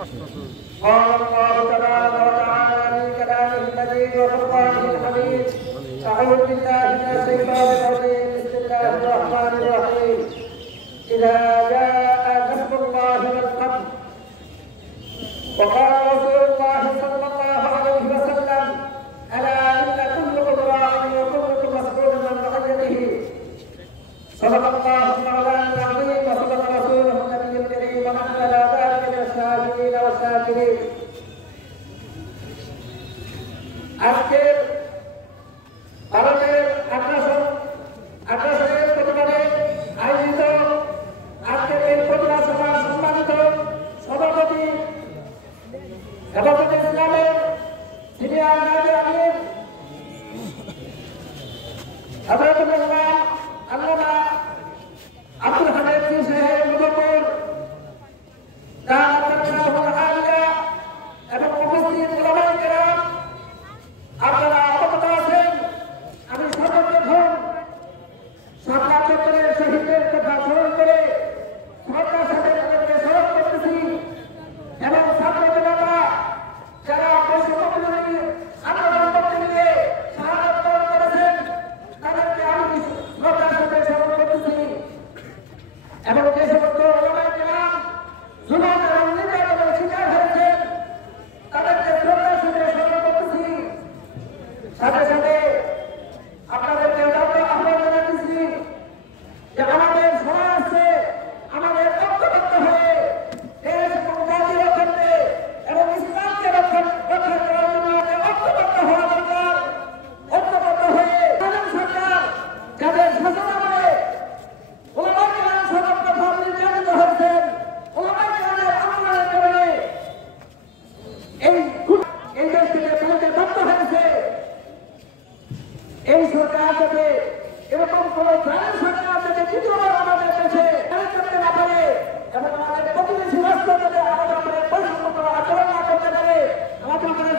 قال الله تبارك وتعالى في كلامه المجيد وفرقانه الحميد أعوذ بالله من الشيطان الرجيم بسم الله الرحمن الرحيم إذا جاء نصر الله والفتح وقال رسول الله صلى الله عليه وسلم ألا إن كلكم راع وكلكم مسؤول عن رعيته صدق الله مولانا العظيم وصدق رسوله النبي الكريم ونحن على ذلك من الشاهدين والشاكرين আজকের ভারতের আগ্রাসনের প্রতিবাদে আয়োজিত আজকের এই প্রতিবাদ সভার সম্মানিত সভাপতি হেফাজতে ইসলামের সিনিয়র নায়েবে আমির হযরতুল ইমাম আল্লামা আব্দুল হামিদ ফি সাহেব মুজফফর এবং উপস্থিত উলামায়ে কেরাম আপনারা অবগত আছেন। আমি সর্বপ্রথম সরকার চক্রের শহীদদের কথা স্মরণ করে সরকার সাহেবকে স্মরণ করতেছি এবং ছাত্র জনতা যারা বৈষম্যবিরোধী আন্দোলন করতে গিয়ে শাহাদাত বরণ করেছেন তাদেরকে আমি শ্রদ্ধার সাথে স্মরণ করতেছি এবং যে সমস্ত উলামায়ে কেরাম জুলুম এবং নির্যাতনের শিকার হয়েছেন তাদেরকে শ্রদ্ধার সাথে স্মরণ করতেছি। সাথে সাথে আপনাদেরকে আহ্বান জানাচ্ছি যে আমাদের সমাজে আমাদের ঐক্যবদ্ধ হয়ে দেশ এবং জাতি রক্ষার্থে এবং ইসলামকে রক্ষা করার জন্য ঐক্যবদ্ধ হওয়া দরকার। ঐক্যবদ্ধ হয়ে সরকার যাদের শাসনামলে উলামায়ে কেরাম সর্বপ্রথম নির্যাতিত হয়েছেন, উলামায়ে কেরামের আন্দোলনের কারণে এই দেশ থেকে পালাতে বাধ্য হয়েছে। এই সরকার যাতে এরকম কোন জালেম সরকার যাতে দ্বিতীয়বার আমাদের দেশে করতে না পারে এবং আমাদের প্রতিবেশী রাষ্ট্র যাতে আমাদের উপরে বৈষম্য আচরণ না করতে পারে, আমাদের উপরে